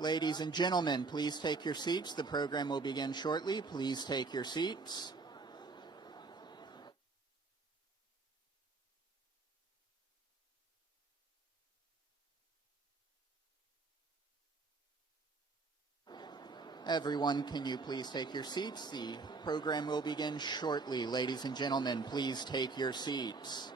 Ladies and gentlemen, please take your seats. The program will begin shortly. Please take your seats. Everyone, can you please take your seats? The program will begin shortly. Ladies and gentlemen, please take your seats.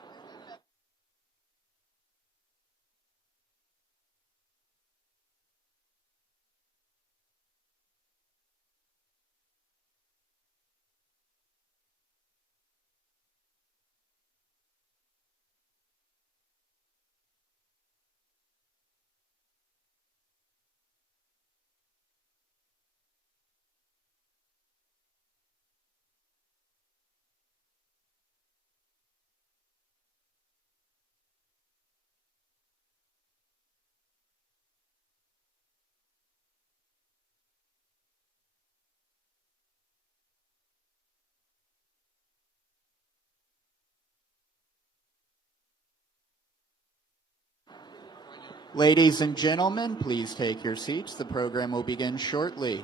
Ladies and gentlemen, please take your seats. The program will begin shortly.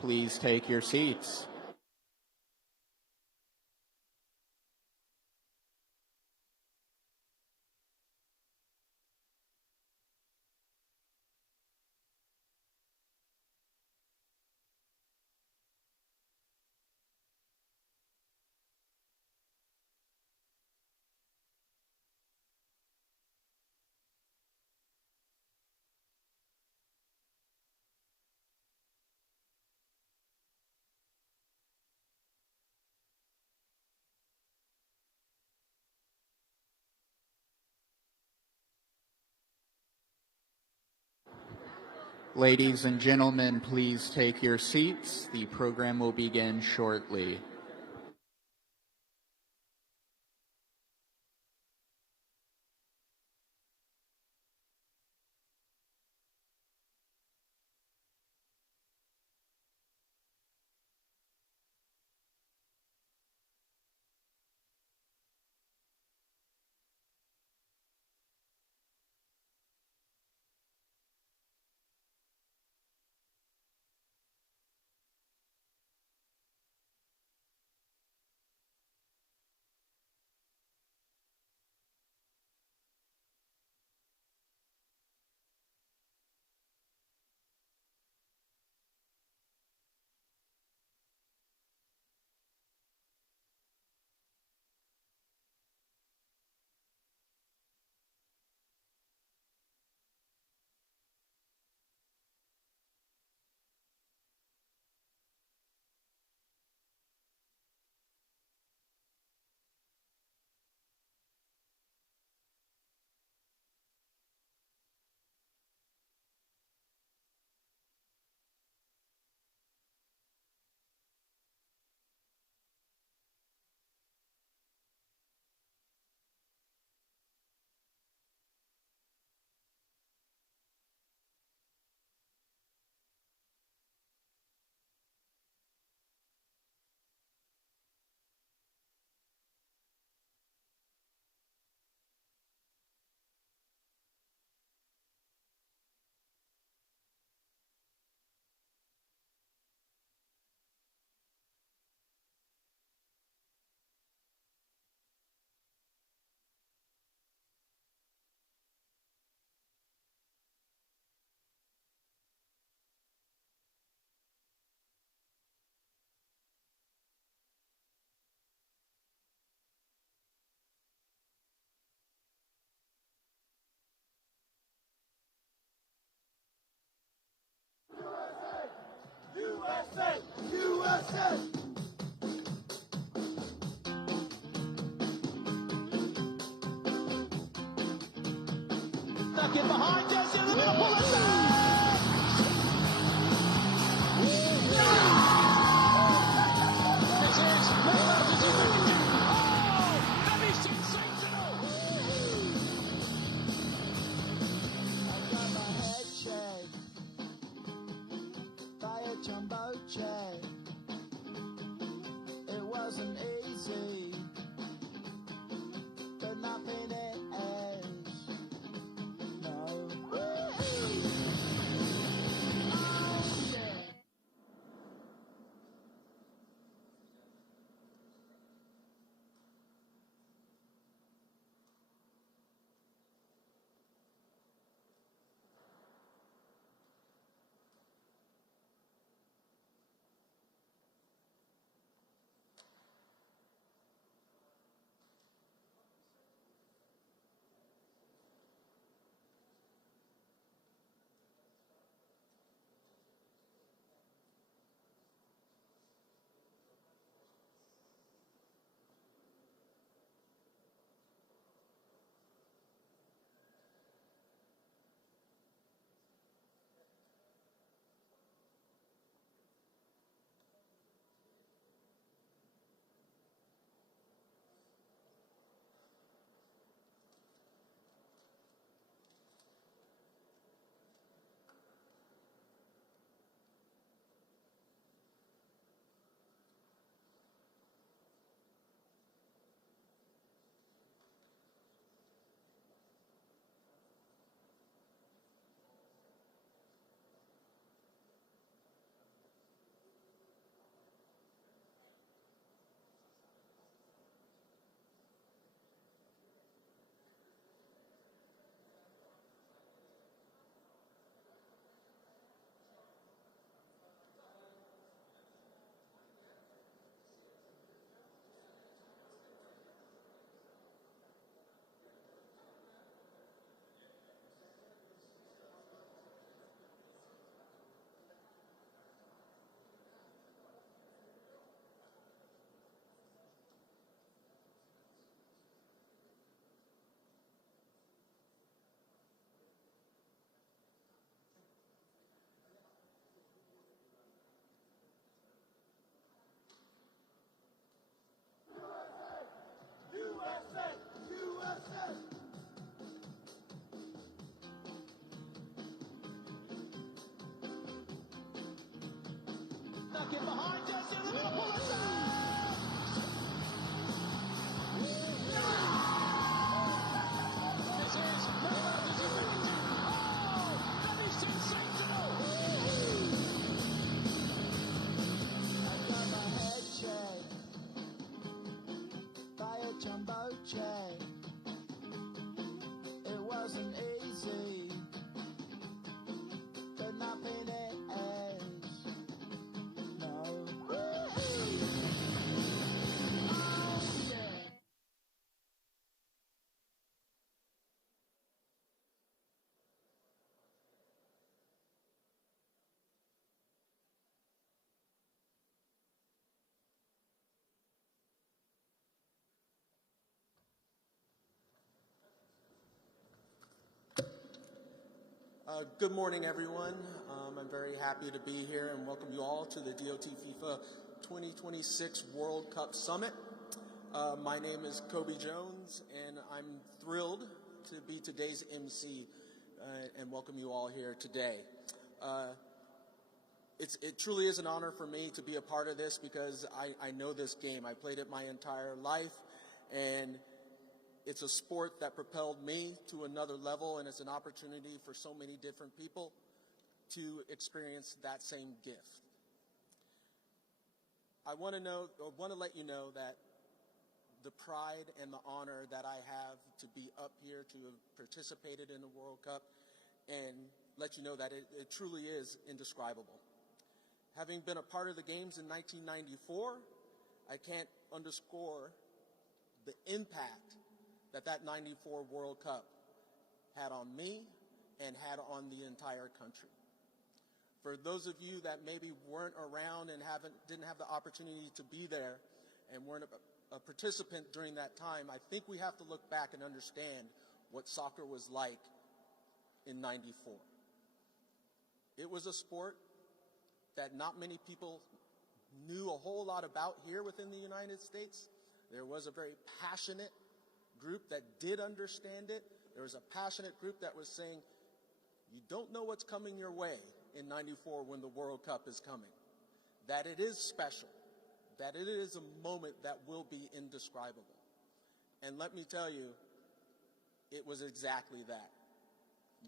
Please take your seats. Ladies and gentlemen, please take your seats. The program will begin shortly. Stuck in behind us. Here's a Liverpool attack. This is Ronaldo's ability. Oh, that is sensational. I got my head checked by a jumbo jet. It wasn't easy, but nothing is. No. Oh, yeah. Good morning, everyone. I'm very happy to be here and welcome you all to the DOT FIFA 2026 World Cup Summit. My name is Kobe Jones, and I'm thrilled to be today's MC and welcome you all here today. It truly is an honor for me to be a part of this because I know this game. I played it my entire life, and it's a sport that propelled me to another level, and it's an opportunity for so many different people to experience that same gift. I want to let you know that the pride and the honor that I have to be up here to have participated in the World Cup, and let you know that it truly is indescribable. Having been a part of the games in 1994, I can't underscore the impact that 94 World Cup had on me and had on the entire country. For those of you that maybe weren't around and didn't have the opportunity to be there and weren't a participant during that time, I think we have to look back and understand what soccer was like in 94. It was a sport that not many people knew a whole lot about here within the United States. There was a very passionate group that did understand it. There was a passionate group that was saying, you don't know what's coming your way in 94 when the World Cup is coming. That it is special. That it is a moment that will be indescribable. And let me tell you, it was exactly that.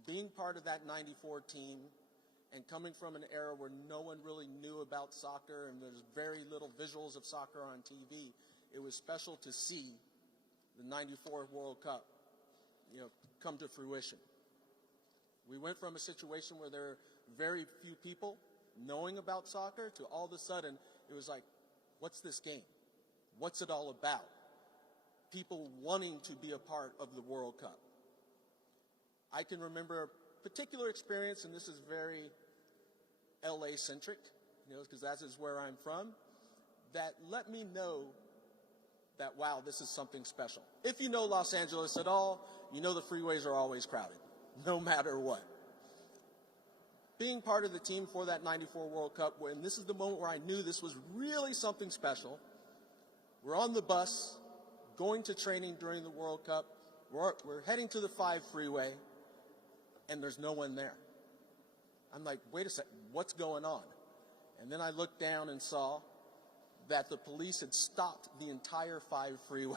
Being part of that 94 team and coming from an era where no one really knew about soccer and there's very little visuals of soccer on TV, it was special to see the 94 World Cup, come to fruition. We went from a situation where there were very few people knowing about soccer to all of a sudden it was like, what's this game? What's it all about? People wanting to be a part of the World Cup. I can remember a particular experience, and this is very LA-centric, because that is where I'm from, that let me know that, wow, this is something special. If you know Los Angeles at all, you know the freeways are always crowded, no matter what. Being part of the team for that 94 World Cup, and this is the moment where I knew this was really something special. We're on the bus, going to training during the World Cup. We're heading to the 5 freeway, and there's no one there. I'm like, wait a second, what's going on? And then I looked down and saw that the police had stopped the entire 5 freeway,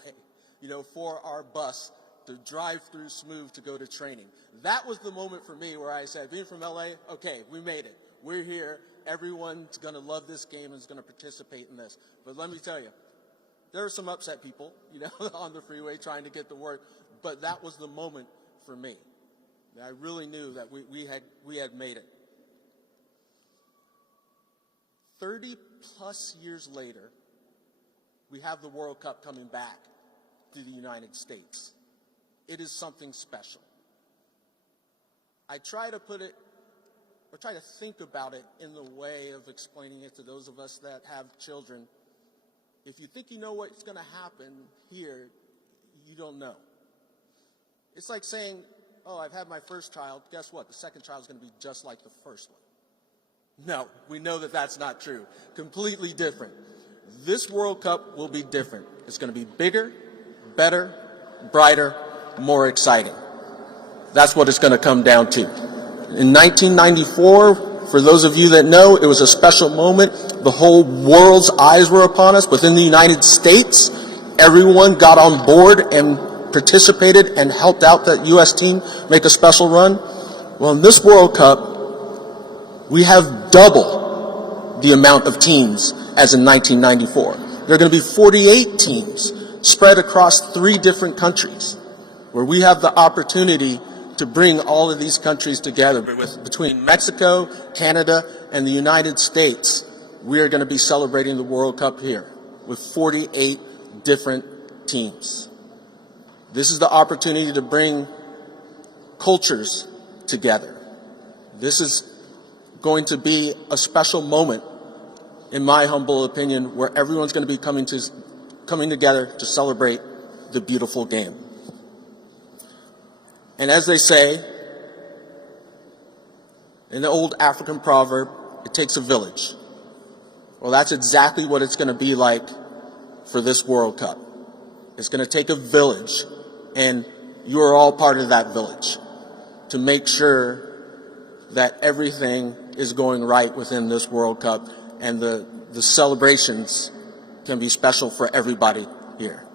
for our bus to drive through smooth to go to training. That was the moment for me where I said, being from LA, okay, we made it. We're here. Everyone's going to love this game and is going to participate in this. But let me tell you, there were some upset people, on the freeway trying to get to work. But that was the moment for me. I really knew that we had made it. 30 plus years later, we have the World Cup coming back to the United States. It is something special. I try to put it, or try to think about it in the way of explaining it to those of us that have children. If you think you know what's going to happen here, you don't know. It's like saying, oh, I've had my first child. Guess what? The second child is going to be just like the first one. No, we know that that's not true. Completely different. This World Cup will be different. It's going to be bigger, better, brighter, more exciting. That's what it's going to come down to. In 1994, for those of you that know, it was a special moment. the whole world's eyes were upon us. Within the United States, everyone got on board and participated and helped out that U.S. team make a special run. Well, in this World Cup, we have double the amount of teams as in 1994. There are going to be 48 teams spread across 3 different countries, where we have the opportunity to bring all of these countries together. Between Mexico, Canada, and the United States, we are going to be celebrating the World Cup here with 48 different teams. This is the opportunity to bring cultures together. This is going to be a special moment, in my humble opinion, where everyone's going to be coming together to celebrate the beautiful game. And as they say, in the old African proverb, it takes a village. Well, that's exactly what it's going to be like for this World Cup. It's going to take a village, and you are all part of that village, to make sure that everything is going right within this World Cup, and the celebrations can be special for everybody here.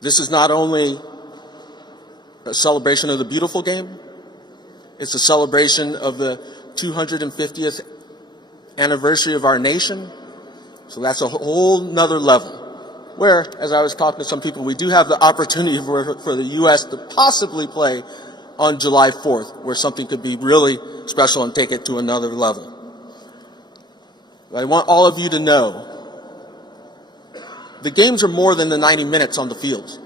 This is not only a celebration of the beautiful game, it's a celebration of the 250th anniversary of our nation. So that's a whole nother level, where, as I was talking to some people, we do have the opportunity for the U.S. to possibly play on July 4th, where something could be really special and take it to another level. But I want all of you to know, the games are more than the 90 minutes on the field.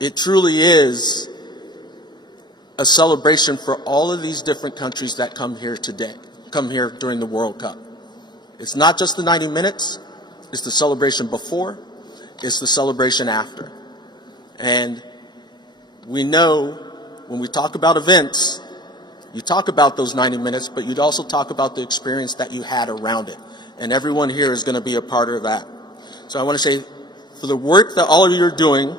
It truly is a celebration for all of these different countries that come here during the World Cup. It's not just the 90 minutes, it's the celebration before, it's the celebration after. And we know when we talk about events, you talk about those 90 minutes, but you'd also talk about the experience that you had around it. And everyone here is going to be a part of that. So I want to say, for the work that all of you are doing,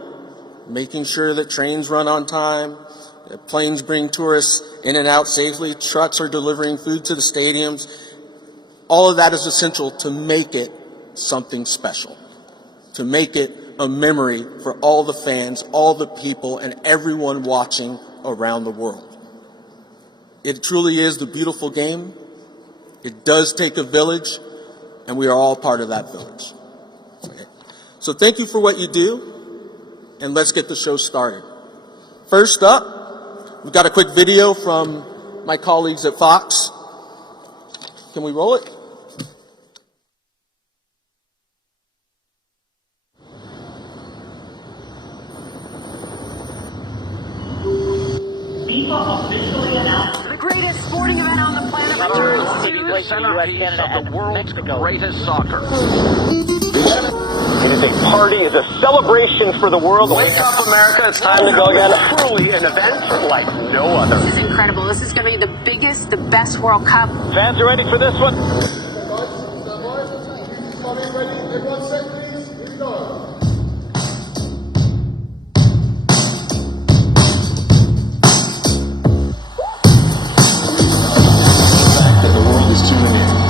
making sure that trains run on time, that planes bring tourists in and out safely, trucks are delivering food to the stadiums, all of that is essential to make it something special, to make it a memory for all the fans, all the people, and everyone watching around the world. It truly is the beautiful game. It does take a village, and we are all part of that village. Okay. So thank you for what you do, and let's get the show started. First up, we've got a quick video from my colleagues at Fox. Can we roll it? FIFA officially announced the greatest sporting event on the planet returns to the centerpiece of the world's greatest soccer. It is a party, it's a celebration for the world. Wake up, America, it's time to go again. Truly an event like no other. This is incredible. This is going to be the biggest, the best World Cup. Fans are ready for this one? Everyone set, please. Here we go.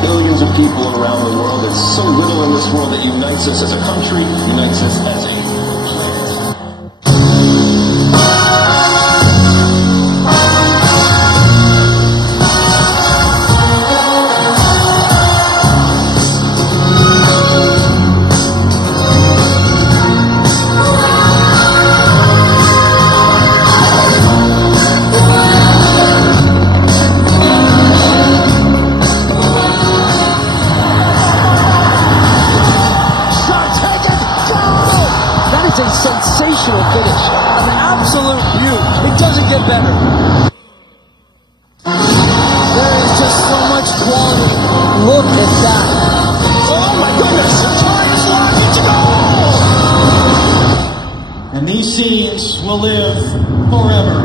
Billions of people around the world. There's so little in this world that unites us as a country, unites us as a sensational finish. An absolute beaut. It doesn't get better. There is just so much quality. Look at that. Oh my goodness. And these scenes will live forever.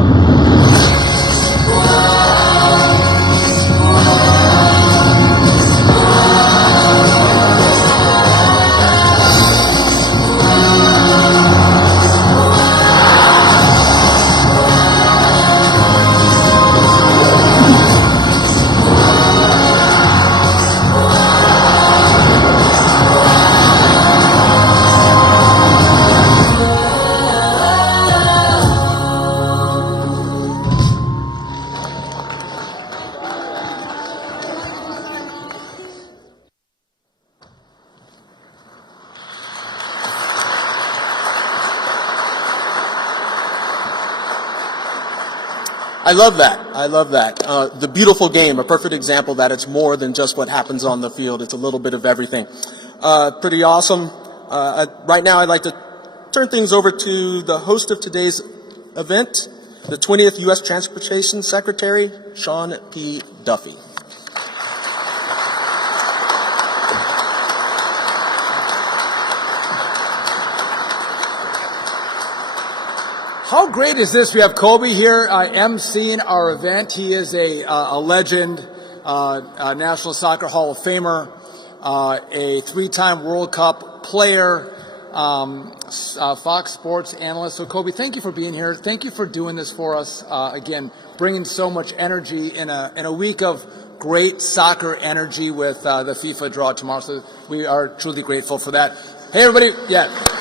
I love that. I love that. The beautiful game, a perfect example that it's more than just what happens on the field. It's a little bit of everything. Pretty awesome. Right now, I'd like to turn things over to the host of today's event, the 20th U.S. Transportation Secretary, Sean P. Duffy. How great is this? We have Kobe here emceeing our event. He is a legend, a National Soccer Hall of Famer, a three-time World Cup player, Fox Sports analyst. So Kobe, thank you for being here. Thank you for doing this for us. Again, bringing so much energy in a week of great soccer energy with the FIFA draw tomorrow. So we are truly grateful for that. Hey, everybody. Yeah.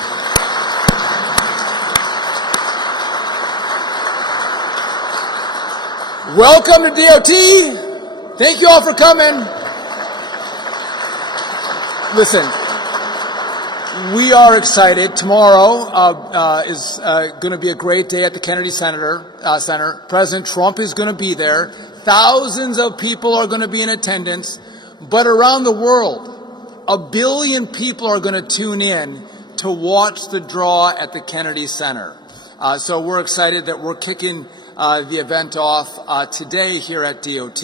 Welcome to DOT. Thank you all for coming. Listen, we are excited. Tomorrow is going to be a great day at the Kennedy Center. President Trump is going to be there. Thousands of people are going to be in attendance. But around the world, 1 billion people are going to tune in to watch the draw at the Kennedy Center. So we're excited that we're kicking the event off today here at DOT.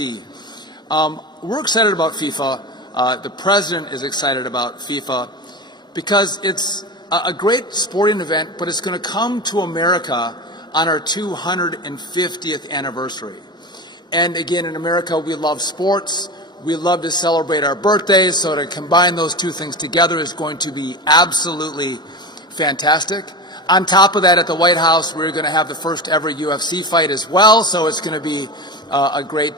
We're excited about FIFA. The president is excited about FIFA because it's a great sporting event, but it's going to come to America on our 250th anniversary. And again, in America, we love sports. We love to celebrate our birthdays. So to combine those two things together is going to be absolutely fantastic. On top of that, at the White House, we're going to have the first ever UFC fight as well. So it's going to be a great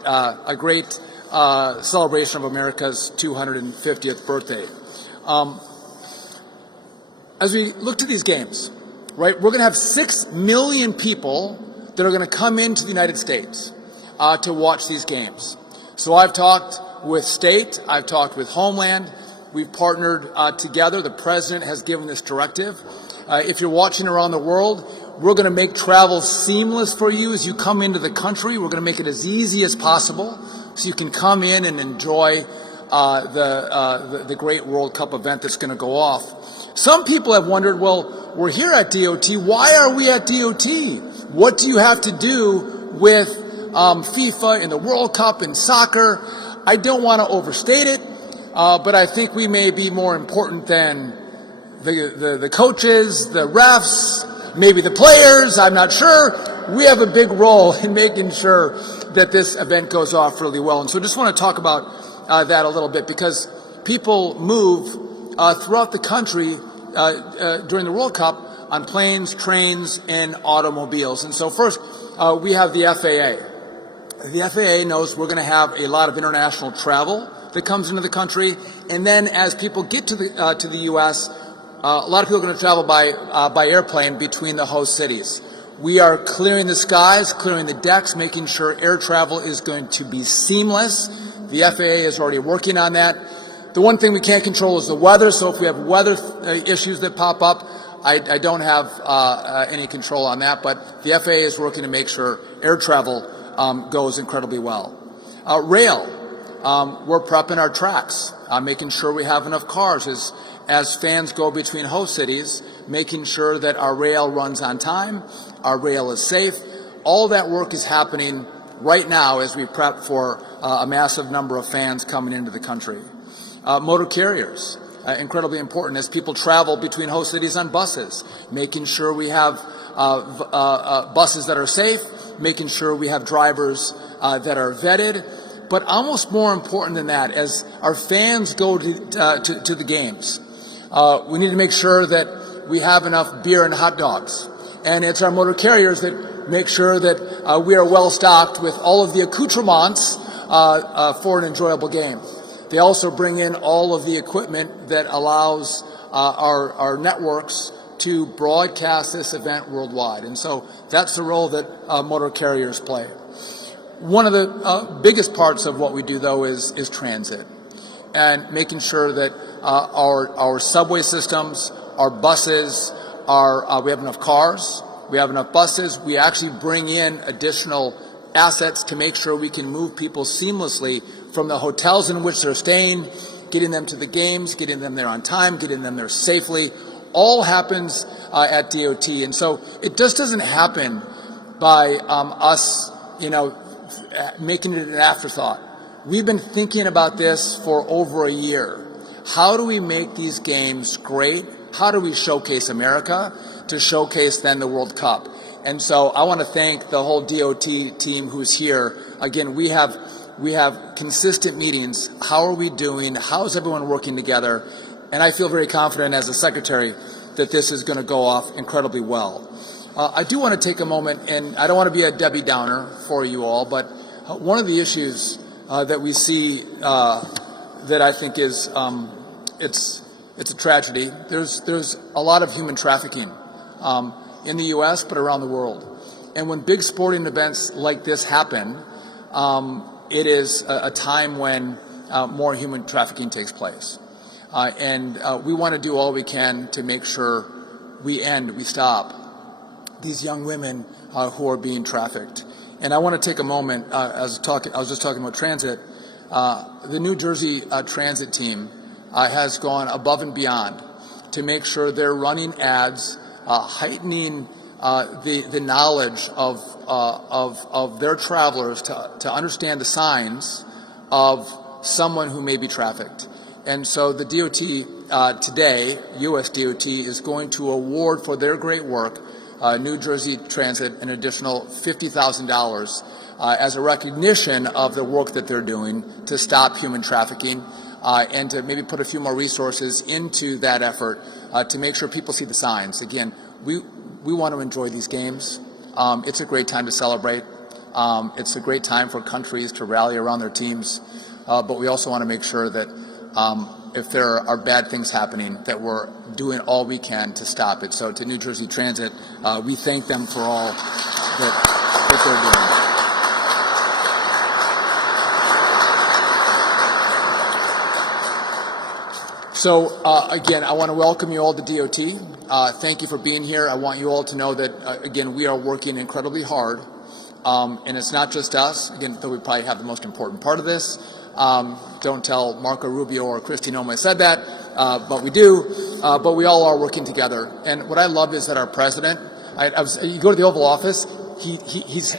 celebration of America's 250th birthday. As we look to these games, right, we're going to have 6 million people that are going to come into the United States to watch these games. So I've talked with state, I've talked with Homeland, we've partnered together. The president has given this directive. If you're watching around the world, we're going to make travel seamless for you as you come into the country. We're going to make it as easy as possible so you can come in and enjoy the great World Cup event that's going to go off. Some people have wondered, well, we're here at DOT. Why are we at DOT? What do you have to do with FIFA and the World Cup and soccer? I don't want to overstate it, but I think we may be more important than the coaches, the refs, maybe the players. I'm not sure. We have a big role in making sure that this event goes off really well. And so I just want to talk about that a little bit because people move throughout the country during the World Cup on planes, trains, and automobiles. And so first, we have the FAA. The FAA knows we're going to have a lot of international travel that comes into the country. And then as people get to the U.S., a lot of people are going to travel by airplane between the host cities. We are clearing the skies, clearing the decks, making sure air travel is going to be seamless. The FAA is already working on that. The one thing we can't control is the weather, so if we have weather issues that pop up, I don't have any control on that, but the FAA is working to make sure air travel goes incredibly well. Rail, we're prepping our tracks, making sure we have enough cars as fans go between host cities, making sure that our rail runs on time, our rail is safe. All that work is happening right now as we prep for a massive number of fans coming into the country. Motor carriers, incredibly important as people travel between host cities on buses, making sure we have buses that are safe, making sure we have drivers that are vetted. But almost more important than that, as our fans go to the games, we need to make sure that we have enough beer and hot dogs. And it's our motor carriers that make sure that we are well stocked with all of the accoutrements for an enjoyable game. They also bring in all of the equipment that allows our networks to broadcast this event worldwide. And so that's the role that motor carriers play. One of the biggest parts of what we do, though, is transit and making sure that our subway systems, our buses, we have enough cars, we have enough buses. We actually bring in additional assets to make sure we can move people seamlessly from the hotels in which they're staying, getting them to the games, getting them there on time, getting them there safely. All happens at DOT. And so it just doesn't happen by us, making it an afterthought. We've been thinking about this for over a year. How do we make these games great? How do we showcase America to showcase then the World Cup? And so I want to thank the whole DOT team who's here. Again, we have consistent meetings. How are we doing? How is everyone working together? And I feel very confident as a secretary that this is going to go off incredibly well. I do want to take a moment, and I don't want to be a Debbie Downer for you all, but one of the issues that we see that I think is it's a tragedy. There's a lot of human trafficking in the U.S., but around the world. And when big sporting events like this happen, it is a time when more human trafficking takes place. And we want to do all we can to make sure we stop these young women who are being trafficked. And I want to take a moment, I was just talking about transit. The New Jersey transit team has gone above and beyond to make sure they're running ads, heightening the knowledge of their travelers to understand the signs of someone who may be trafficked. And so the DOT today, U.S. DOT, is going to award for their great work New Jersey Transit an additional $50,000 as a recognition of the work that they're doing to stop human trafficking and to maybe put a few more resources into that effort to make sure people see the signs. Again, we want to enjoy these games. It's a great time to celebrate. It's a great time for countries to rally around their teams. But we also want to make sure that if there are bad things happening, that we're doing all we can to stop it. So to New Jersey Transit, we thank them for all that they're doing. So again, I want to welcome you all to DOT. Thank you for being here. I want you all to know that, again, we are working incredibly hard. And it's not just us, again, though we probably have the most important part of this. Don't tell Marco Rubio or Kristi Noem I said that, but we do. But we all are working together. And what I love is that our president, you go to the Oval Office, he's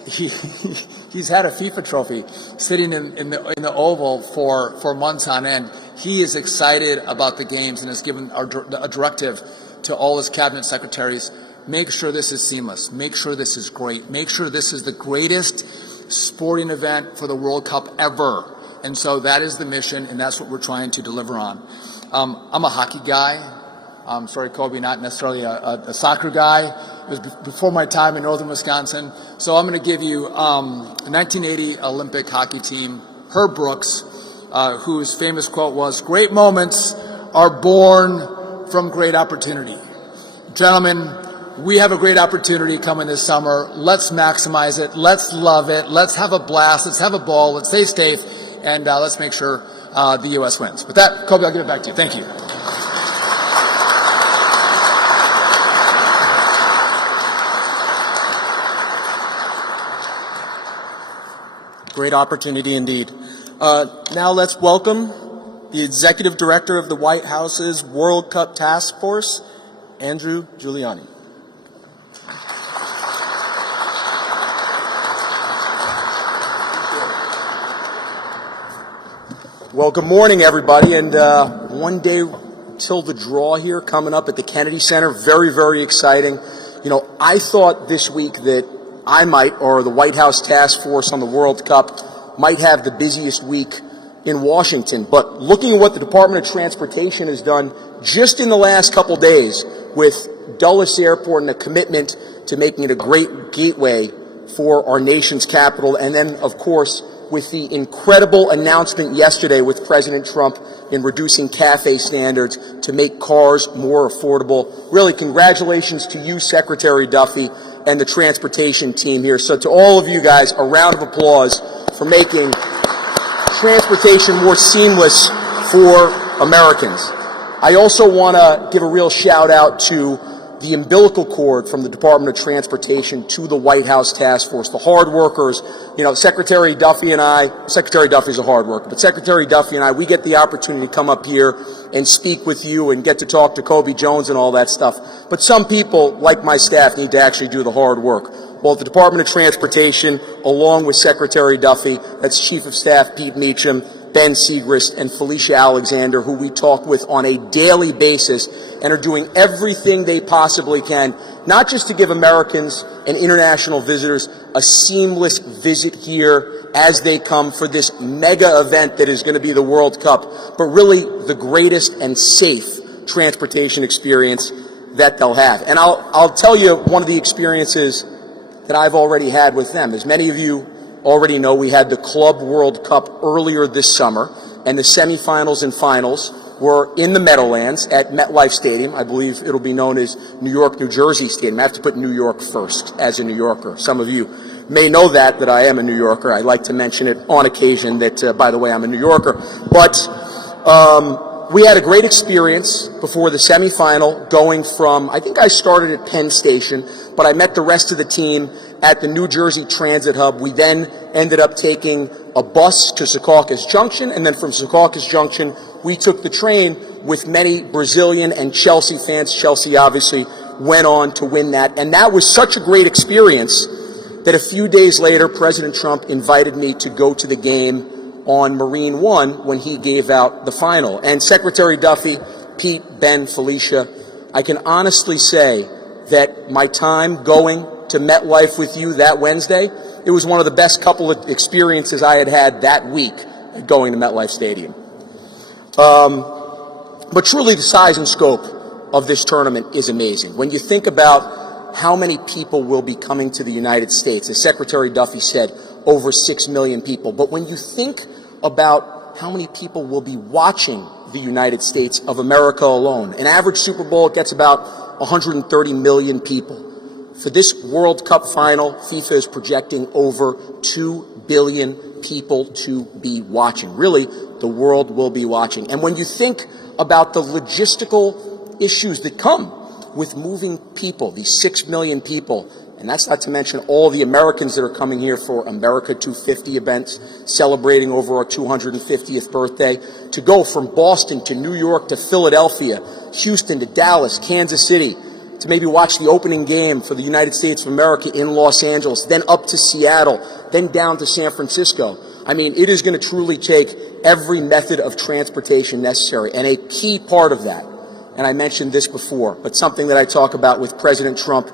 had a FIFA trophy sitting in the Oval for months on end. He is excited about the games and has given a directive to all his cabinet secretaries. Make sure this is seamless. Make sure this is great. Make sure this is the greatest sporting event for the World Cup ever. And so that is the mission, and that's what we're trying to deliver on. I'm a hockey guy. I'm sorry, Kobe, not necessarily a soccer guy. It was before my time in northern Wisconsin. So I'm going to give you a 1980 Olympic hockey team, Herb Brooks, whose famous quote was, "Great moments are born from great opportunity." Gentlemen, we have a great opportunity coming this summer. Let's maximize it. Let's love it. Let's have a blast. Let's have a ball. Let's stay safe. And let's make sure the U.S. wins. With that, Kobe, I'll give it back to you. Thank you. Great opportunity indeed. Now let's welcome the Executive Director of the White House's World Cup Task Force, Andrew Giuliani. Well, good morning, everybody, and one day till the draw here coming up at the Kennedy Center. Very, very exciting. You know, I thought this week that I might, or the White House Task Force on the World Cup, might have the busiest week in Washington. But looking at what the Department of Transportation has done just in the last couple days with Dulles Airport and a commitment to making it a great gateway for our nation's capital, and then, of course, with the incredible announcement yesterday with President Trump in reducing CAFE standards to make cars more affordable. Really, congratulations to you, Secretary Duffy, and the transportation team here. So to all of you guys, a round of applause for making transportation more seamless for Americans. I also want to give a real shout out to the umbilical cord from the Department of Transportation to the White House task force, the hard workers. You know, Secretary Duffy's a hard worker, but Secretary Duffy and I, we get the opportunity to come up here and speak with you and get to talk to Kobe Jones and all that stuff. But some people, like my staff, need to actually do the hard work. Well, at the Department of Transportation, along with Secretary Duffy, that's Chief of Staff Pete Meacham, Ben Segrist, and Felicia Alexander, who we talk with on a daily basis and are doing everything they possibly can, not just to give Americans and international visitors a seamless visit here as they come for this mega event that is going to be the World Cup, but really the greatest and safe transportation experience that they'll have. And I'll tell you one of the experiences that I've already had with them. As many of you already know, we had the Club World Cup earlier this summer, and the semifinals and finals were in the Meadowlands at MetLife Stadium. I believe it'll be known as New York, New Jersey Stadium. I have to put New York first as a New Yorker. Some of you may know that I am a New Yorker. I like to mention it on occasion that, by the way, I'm a New Yorker. But we had a great experience before the semifinal, going from, I think I started at Penn Station, but I met the rest of the team at the New Jersey Transit Hub. We then ended up taking a bus to Secaucus Junction, and then from Secaucus Junction, we took the train with many Brazilian and Chelsea fans. Chelsea obviously went on to win that, and that was such a great experience that a few days later, President Trump invited me to go to the game on Marine One when he gave out the final. And Secretary Duffy, Pete, Ben, Felicia, I can honestly say that my time going to MetLife with you that Wednesday, it was one of the best couple of experiences I had had that week going to MetLife Stadium. But truly the size and scope of this tournament is amazing. When you think about how many people will be coming to the United States, as Secretary Duffy said, over 6 million people. But when you think about how many people will be watching the United States of America alone, an average Super Bowl gets about 130 million people. For this World Cup final, FIFA is projecting over 2 billion people to be watching. Really, the world will be watching. And when you think about the logistical issues that come with moving people, these 6 million people, and that's not to mention all the Americans that are coming here for America 250 events, celebrating over our 250th birthday, to go from Boston to New York to Philadelphia, Houston to Dallas, Kansas City, to maybe watch the opening game for the United States of America in Los Angeles, then up to Seattle, then down to San Francisco. I mean, it is going to truly take every method of transportation necessary, and a key part of that, and I mentioned this before, but something that I talk about with President Trump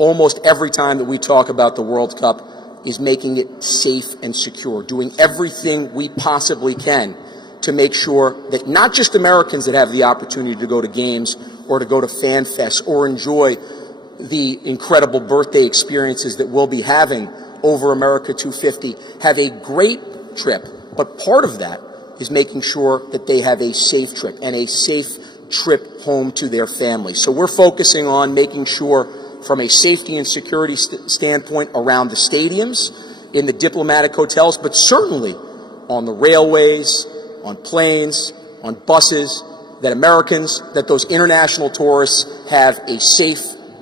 almost every time that we talk about the World Cup, is making it safe and secure, doing everything we possibly can to make sure that not just Americans that have the opportunity to go to games or to go to fan fests or enjoy the incredible birthday experiences that we'll be having over America 250 have a great trip, but part of that is making sure that they have a safe trip and a safe trip home to their family. So we're focusing on making sure from a safety and security standpoint around the stadiums, in the diplomatic hotels, but certainly on the railways, on planes, on buses, that Americans, that those international tourists have a safe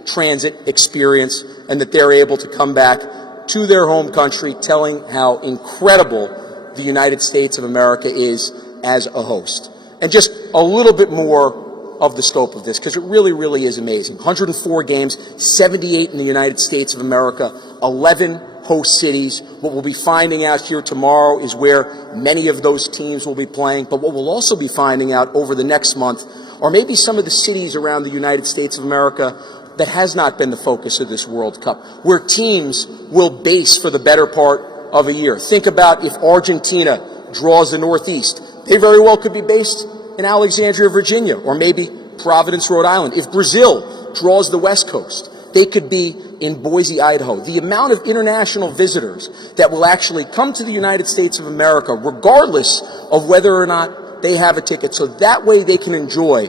transit experience and that they're able to come back to their home country telling how incredible the United States of America is as a host. And just a little bit more of the scope of this, because it really, really is amazing. 104 games, 78 in the United States of America, 11 host cities. What we'll be finding out here tomorrow is where many of those teams will be playing, but what we'll also be finding out over the next month are maybe some of the cities around the United States of America that has not been the focus of this World Cup, where teams will base for the better part of a year. Think about if Argentina draws the Northeast. They very well could be based in Alexandria, Virginia, or maybe Providence, Rhode Island. If Brazil draws the West Coast, they could be in Boise, Idaho. The amount of international visitors that will actually come to the United States of America, regardless of whether or not they have a ticket, so that way they can enjoy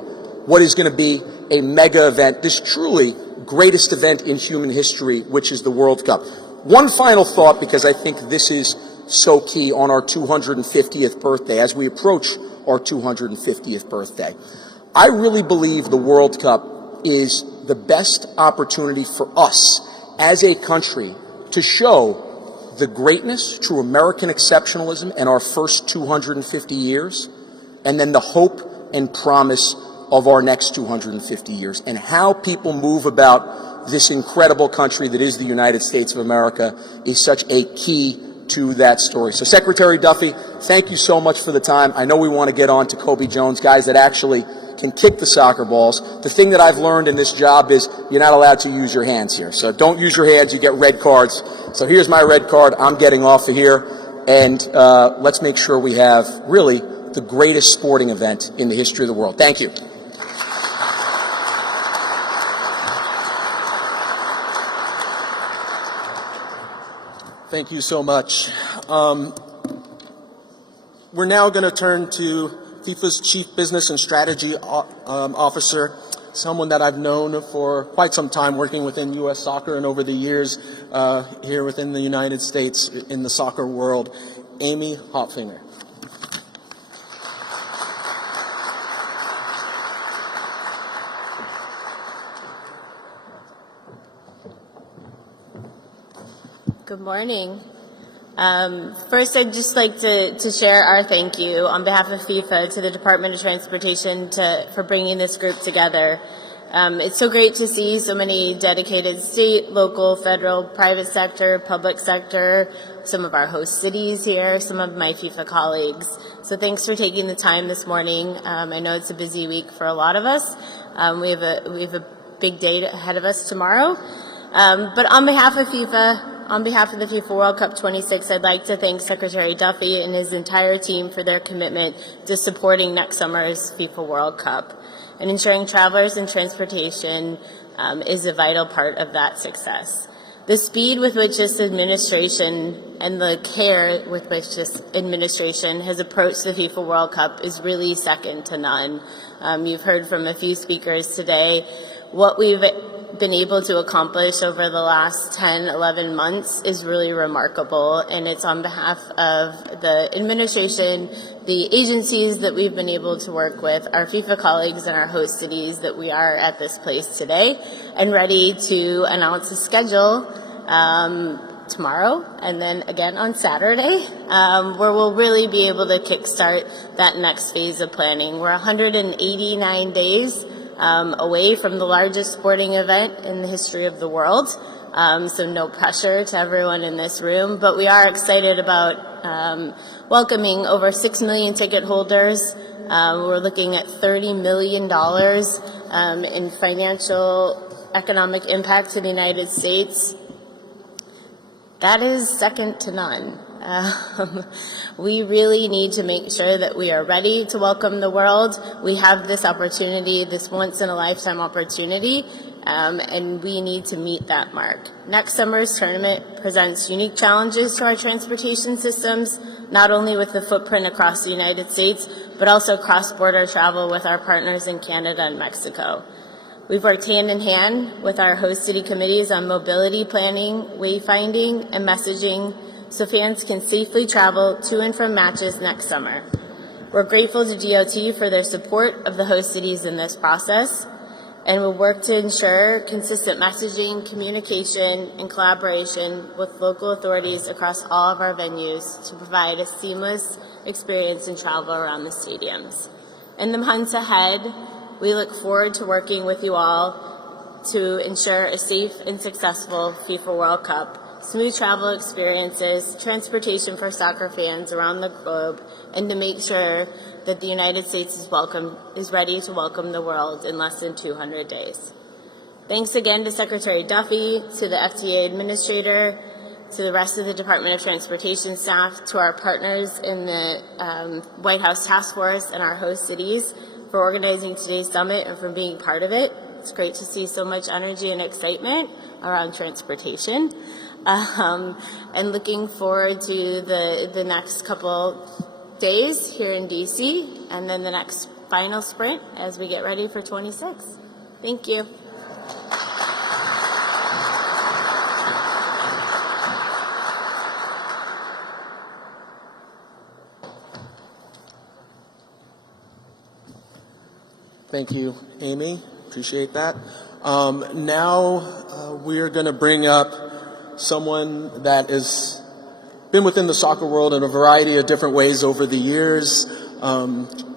what is going to be a mega event, this truly greatest event in human history, which is the World Cup. One final thought, because I think this is so key on our 250th birthday, as we approach our 250th birthday. I really believe the World Cup is the best opportunity for us as a country to show the greatness, true American exceptionalism in our first 250 years, and then the hope and promise of our next 250 years, and how people move about this incredible country that is the United States of America is such a key to that story. So Secretary Duffy, thank you so much for the time. I know we want to get on to Kobe Jones, guys that actually can kick the soccer balls. The thing that I've learned in this job is you're not allowed to use your hands here. So don't use your hands, you get red cards. So here's my red card. I'm getting off of here. And let's make sure we have really the greatest sporting event in the history of the world. Thank you. Thank you so much. We're now going to turn to FIFA's Chief Business and Strategy Officer, someone that I've known for quite some time working within U.S. soccer and over the years here within the United States in the soccer world, Amy Hopfinger. Good morning. First, I'd just like to share our thank you on behalf of FIFA to the Department of Transportation for bringing this group together. It's so great to see so many dedicated state, local, federal, private sector, public sector, some of our host cities here, some of my FIFA colleagues. So thanks for taking the time this morning. I know it's a busy week for a lot of us. We have a big day ahead of us tomorrow. But on behalf of FIFA, on behalf of the FIFA World Cup 26, I'd like to thank Secretary Duffy and his entire team for their commitment to supporting next summer's FIFA World Cup. And ensuring travelers and transportation is a vital part of that success. The speed with which this administration and the care with which this administration has approached the FIFA World Cup is really second to none. You've heard from a few speakers today. What we've been able to accomplish over the last 10, 11 months is really remarkable, and it's on behalf of the administration, the agencies that we've been able to work with, our FIFA colleagues and our host cities that we are at this place today and ready to announce a schedule tomorrow and then again on Saturday, where we'll really be able to kickstart that next phase of planning. We're 189 days away from the largest sporting event in the history of the world. So no pressure to everyone in this room, but we are excited about welcoming over 6 million ticket holders. We're looking at $30 million in financial economic impact to the United States. That is second to none. We really need to make sure that we are ready to welcome the world. We have this opportunity, this once-in-a-lifetime opportunity, and we need to meet that mark. Next summer's tournament presents unique challenges to our transportation systems, not only with the footprint across the United States, but also cross-border travel with our partners in Canada and Mexico. We've worked hand in hand with our host city committees on mobility planning, wayfinding, and messaging so fans can safely travel to and from matches next summer. We're grateful to DOT for their support of the host cities in this process, and we'll work to ensure consistent messaging, communication, and collaboration with local authorities across all of our venues to provide a seamless experience and travel around the stadiums. In the months ahead, we look forward to working with you all to ensure a safe and successful FIFA World Cup, smooth travel experiences, transportation for soccer fans around the globe, and to make sure that the United States is ready to welcome the world in less than 200 days. Thanks again to Secretary Duffy, to the FDA Administrator, to the rest of the Department of Transportation staff, to our partners in the White House Task Force and our host cities for organizing today's summit and for being part of it. It's great to see so much energy and excitement around transportation. And looking forward to the next couple days here in DC, and then the next final sprint as we get ready for 26. Thank you. Thank you, Amy. Appreciate that. Now we are going to bring up someone that has been within the soccer world in a variety of different ways over the years.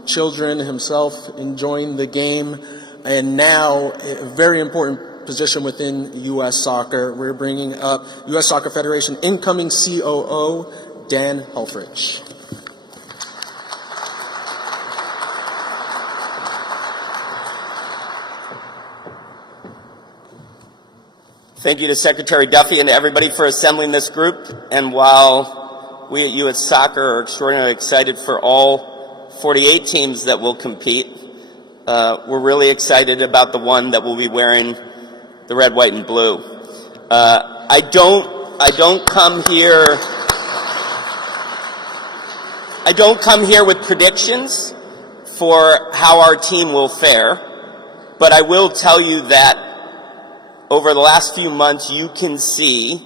Children himself enjoying the game, and now a very important position within U.S. Soccer. We're bringing up U.S. Soccer Federation incoming COO, Dan Helfrich. Thank you to Secretary Duffy and to everybody for assembling this group. And while we at U.S. Soccer are extraordinarily excited for all 48 teams that will compete, we're really excited about the one that will be wearing the red, white, and blue. I don't come here with predictions for how our team will fare, but I will tell you that over the last few months, you can see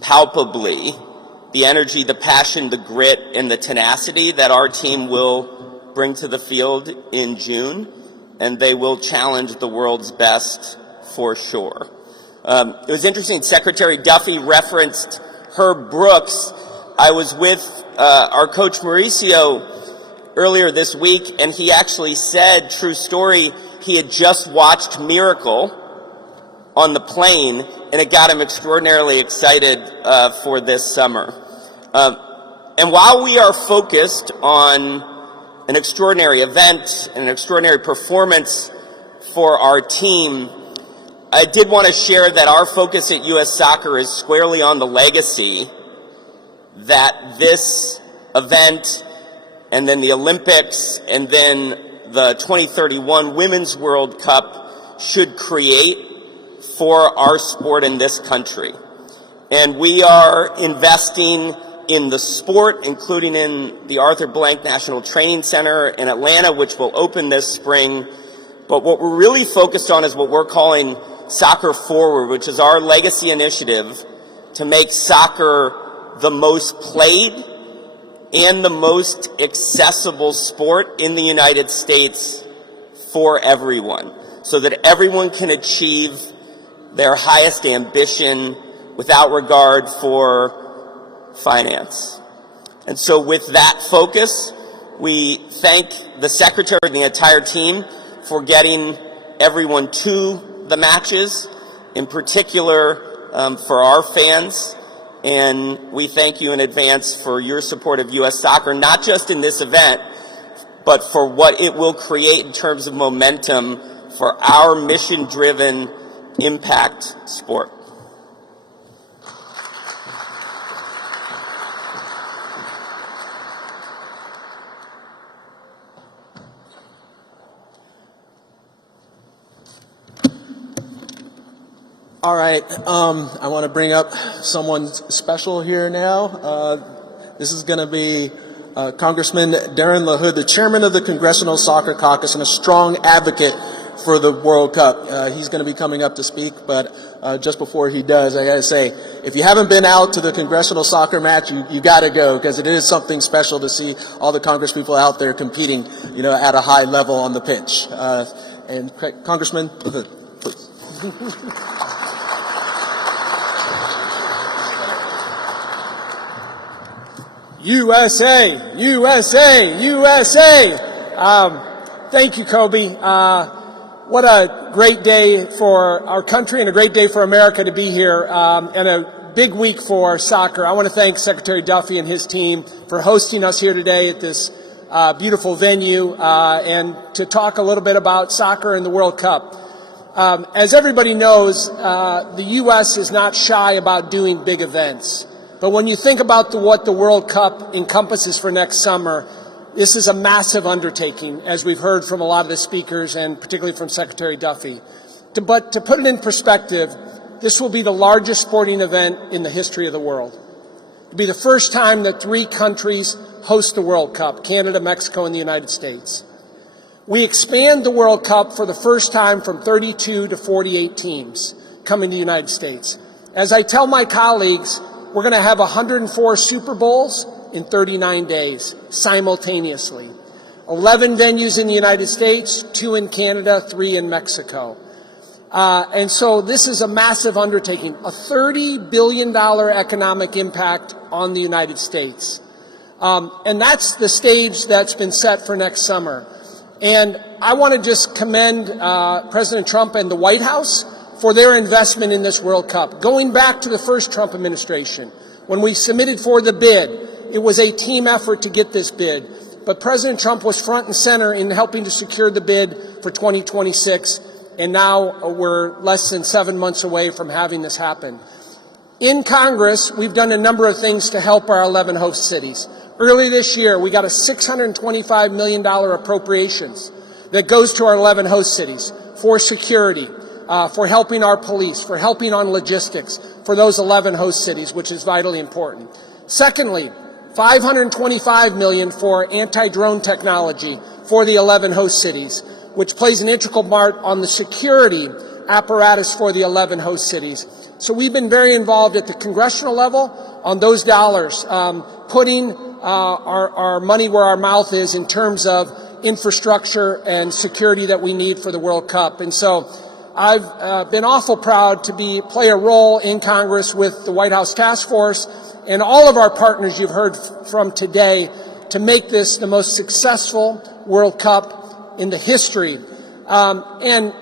palpably the energy, the passion, the grit, and the tenacity that our team will bring to the field in June, and they will challenge the world's best for sure. It was interesting, Secretary Duffy referenced Herb Brooks. I was with our coach Mauricio earlier this week, and he actually said, true story, he had just watched Miracle on the plane, and it got him extraordinarily excited for this summer. And while we are focused on an extraordinary event and an extraordinary performance for our team, I did want to share that our focus at U.S. Soccer is squarely on the legacy that this event and then the Olympics and then the 2031 Women's World Cup should create for our sport in this country. And we are investing in the sport, including in the Arthur Blank National Training Center in Atlanta, which will open this spring. But what we're really focused on is what we're calling Soccer Forward, which is our legacy initiative to make soccer the most played and the most accessible sport in the United States for everyone, so that everyone can achieve their highest ambition without regard for finance. And so with that focus, we thank the Secretary and the entire team for getting everyone to the matches, in particular for our fans. And we thank you in advance for your support of U.S. Soccer, not just in this event, but for what it will create in terms of momentum for our mission-driven impact sport. All right, I want to bring up someone special here now. This is going to be Congressman Darren LaHood, the chairman of the Congressional Soccer Caucus and a strong advocate for the World Cup. He's going to be coming up to speak, but just before he does, I got to say, if you haven't been out to the Congressional Soccer match, you got to go, because it is something special to see all the Congress people out there competing, you know, at a high level on the pitch. And Congressman LaHood, please. USA, USA, USA. Thank you, Kobe. What a great day for our country and a great day for America to be here, and a big week for soccer. I want to thank Secretary Duffy and his team for hosting us here today at this beautiful venue, and to talk a little bit about soccer and the World Cup. As everybody knows, the U.S. is not shy about doing big events. But when you think about what the World Cup encompasses for next summer, this is a massive undertaking, as we've heard from a lot of the speakers and particularly from Secretary Duffy. But to put it in perspective, this will be the largest sporting event in the history of the world. It'll be the first time that 3 countries host the World Cup: Canada, Mexico, and the United States. We expand the World Cup for the first time from 32 to 48 teams coming to the United States. As I tell my colleagues, we're going to have 104 Super Bowls in 39 days, simultaneously. 11 venues in the United States, 2 in Canada, 3 in Mexico. And so this is a massive undertaking, a $30 billion economic impact on the United States. And that's the stage that's been set for next summer. And I want to just commend President Trump and the White House for their investment in this World Cup. Going back to the first Trump administration, when we submitted for the bid, it was a team effort to get this bid. But President Trump was front and center in helping to secure the bid for 2026, and now we're less than 7 months away from having this happen. In Congress, we've done a number of things to help our 11 host cities. Early this year, we got a $625 million appropriations that goes to our 11 host cities for security, for helping our police, for helping on logistics for those 11 host cities, which is vitally important. Secondly, $525 million for anti-drone technology for the 11 host cities, which plays an integral part on the security apparatus for the 11 host cities. So we've been very involved at the congressional level on those dollars, putting our money where our mouth is in terms of infrastructure and security that we need for the World Cup. And so I've been awful proud to play a role in Congress with the White House Task Force and all of our partners you've heard from today to make this the most successful World Cup in the history. And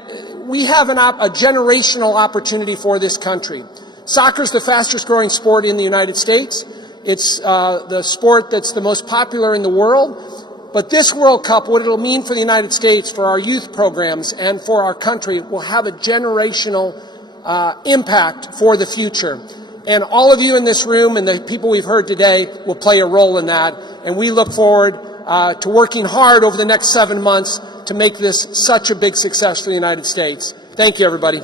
we have a generational opportunity for this country. Soccer is the fastest growing sport in the United States. It's the sport that's the most popular in the world. But this World Cup, what it'll mean for the United States, for our youth programs, and for our country, will have a generational impact for the future. And all of you in this room and the people we've heard today will play a role in that. And we look forward to working hard over the next 7 months to make this such a big success for the United States. Thank you, everybody.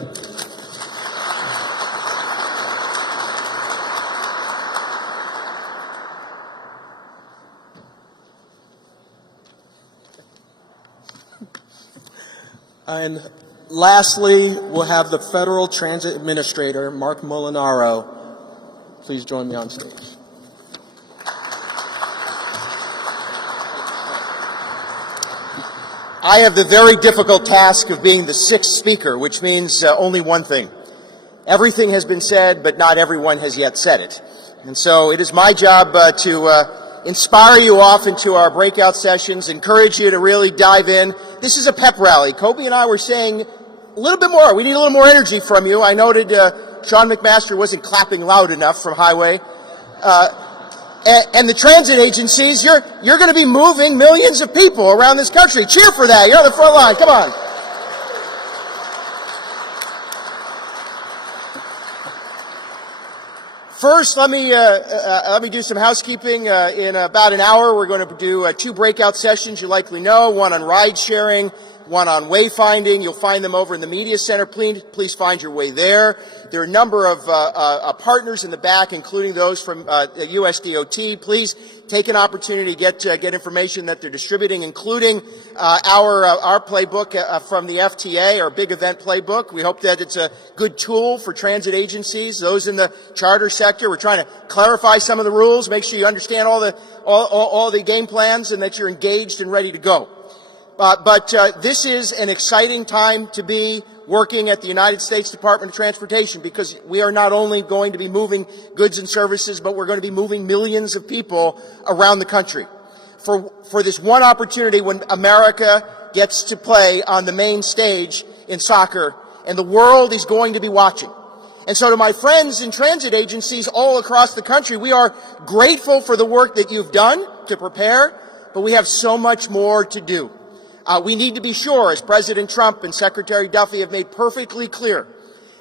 And lastly, we'll have the Federal Transit Administrator, Mark Molinaro. Please join me on stage. I have the very difficult task of being the sixth speaker, which means only one thing. Everything has been said, but not everyone has yet said it. And so it is my job to inspire you off into our breakout sessions, encourage you to really dive in. This is a pep rally. Kobe and I were saying a little bit more. We need a little more energy from you. I noted Sean McMaster wasn't clapping loud enough from Highway. And the transit agencies, you're going to be moving millions of people around this country. Cheer for that. You're on the front line. Come on. First, let me do some housekeeping. In about an hour, we're going to do 2 breakout sessions you likely know, one on ride sharing, one on wayfinding. You'll find them over in the media center. Please find your way there. There are a number of partners in the back, including those from USDOT. Please take an opportunity to get information that they're distributing, including our playbook from the FTA, our big event playbook. We hope that it's a good tool for transit agencies, those in the charter sector. We're trying to clarify some of the rules, make sure you understand all the game plans, and that you're engaged and ready to go. But this is an exciting time to be working at the United States Department of Transportation, because we are not only going to be moving goods and services, but we're going to be moving millions of people around the country. For this one opportunity when America gets to play on the main stage in soccer, and the world is going to be watching. And so to my friends in transit agencies all across the country, we are grateful for the work that you've done to prepare, but we have so much more to do. We need to be sure, as President Trump and Secretary Duffy have made perfectly clear,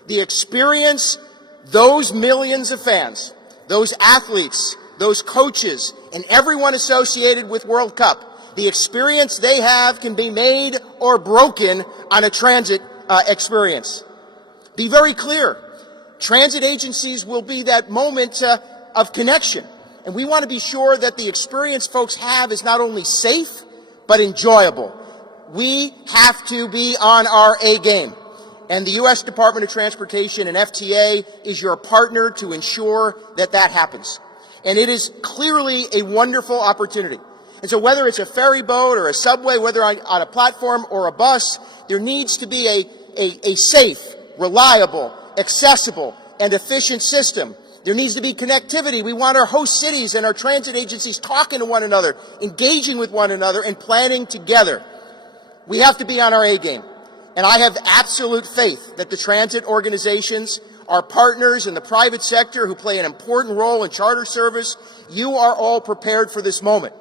the experience those millions of fans, those athletes, those coaches, and everyone associated with World Cup, the experience they have can be made or broken on a transit experience. Be very clear. Transit agencies will be that moment of connection. And we want to be sure that the experience folks have is not only safe, but enjoyable. We have to be on our A game. And the U.S. Department of Transportation and FTA is your partner to ensure that that happens. And it is clearly a wonderful opportunity. And so whether it's a ferry boat or a subway, whether on a platform or a bus, there needs to be a safe, reliable, accessible, and efficient system. There needs to be connectivity. We want our host cities and our transit agencies talking to one another, engaging with one another, and planning together. We have to be on our A game. And I have absolute faith that the transit organizations, our partners in the private sector who play an important role in charter service, you are all prepared for this moment.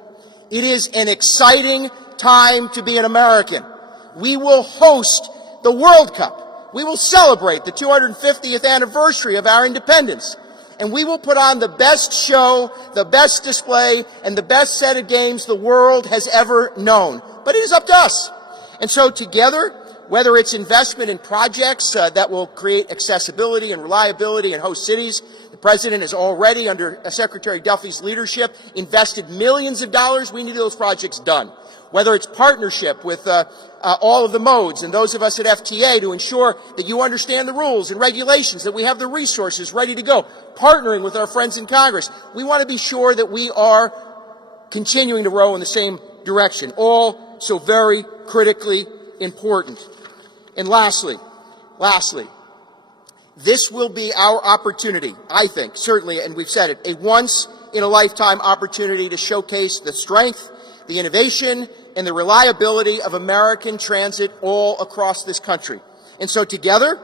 It is an exciting time to be an American. We will host the World Cup. We will celebrate the 250th anniversary of our independence. And we will put on the best show, the best display, and the best set of games the world has ever known. But it is up to us. And so together, whether it's investment in projects that will create accessibility and reliability in host cities, the President has already, under Secretary Duffy's leadership, invested millions of dollars. We need those projects done. Whether it's partnership with all of the modes and those of us at FTA to ensure that you understand the rules and regulations, that we have the resources ready to go, partnering with our friends in Congress. We want to be sure that we are continuing to row in the same direction, all so very critically important. And lastly, this will be our opportunity, I think, certainly, and we've said it, a once-in-a-lifetime opportunity to showcase the strength, the innovation, and the reliability of American transit all across this country. And so together,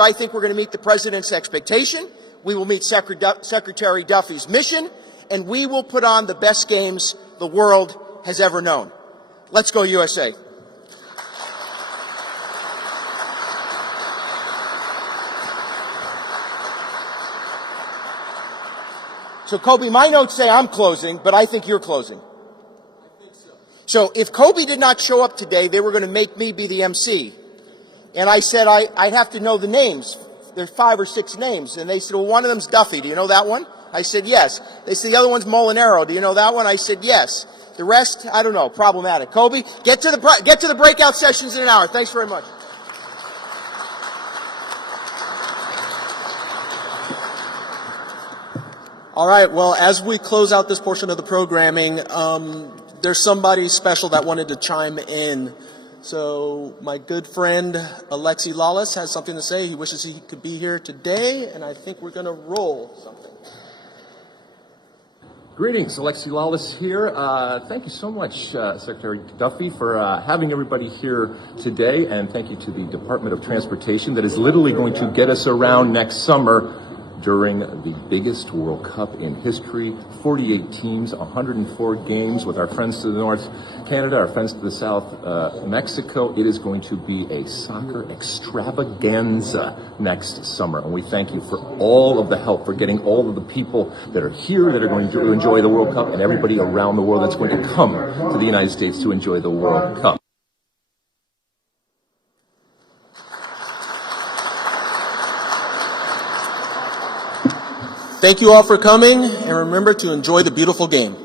I think we're going to meet the President's expectation, we will meet Secretary Duffy's mission, and we will put on the best games the world has ever known. Let's go USA. So, Kobe, my notes say I'm closing, but I think you're closing. I think so. So if Kobe did not show up today, they were going to make me be the MC. And I said I'd have to know the names. There's 5 or 6 names. And they said, well, one of them's Duffy. Do you know that one? I said, yes. They said, the other one's Molinaro. Do you know that one? I said, yes. The rest, I don't know. Problematic. Kobe, get to the breakout sessions in an hour. Thanks very much. All right, well, as we close out this portion of the programming, there's somebody special that wanted to chime in. So my good friend Alexi Lawless has something to say. He wishes he could be here today, and I think we're going to roll something. Greetings, Alexi Lawless here. Thank you so much, Secretary Duffy, for having everybody here today, and thank you to the Department of Transportation that is literally going to get us around next summer during the biggest World Cup in history. 48 teams, 104 games with our friends to the north, Canada, our friends to the south, Mexico. It is going to be a soccer extravaganza next summer. And we thank you for all of the help, for getting all of the people that are here that are going to enjoy the World Cup, and everybody around the world that's going to come to the United States to enjoy the World Cup. Thank you all for coming, and remember to enjoy the beautiful game.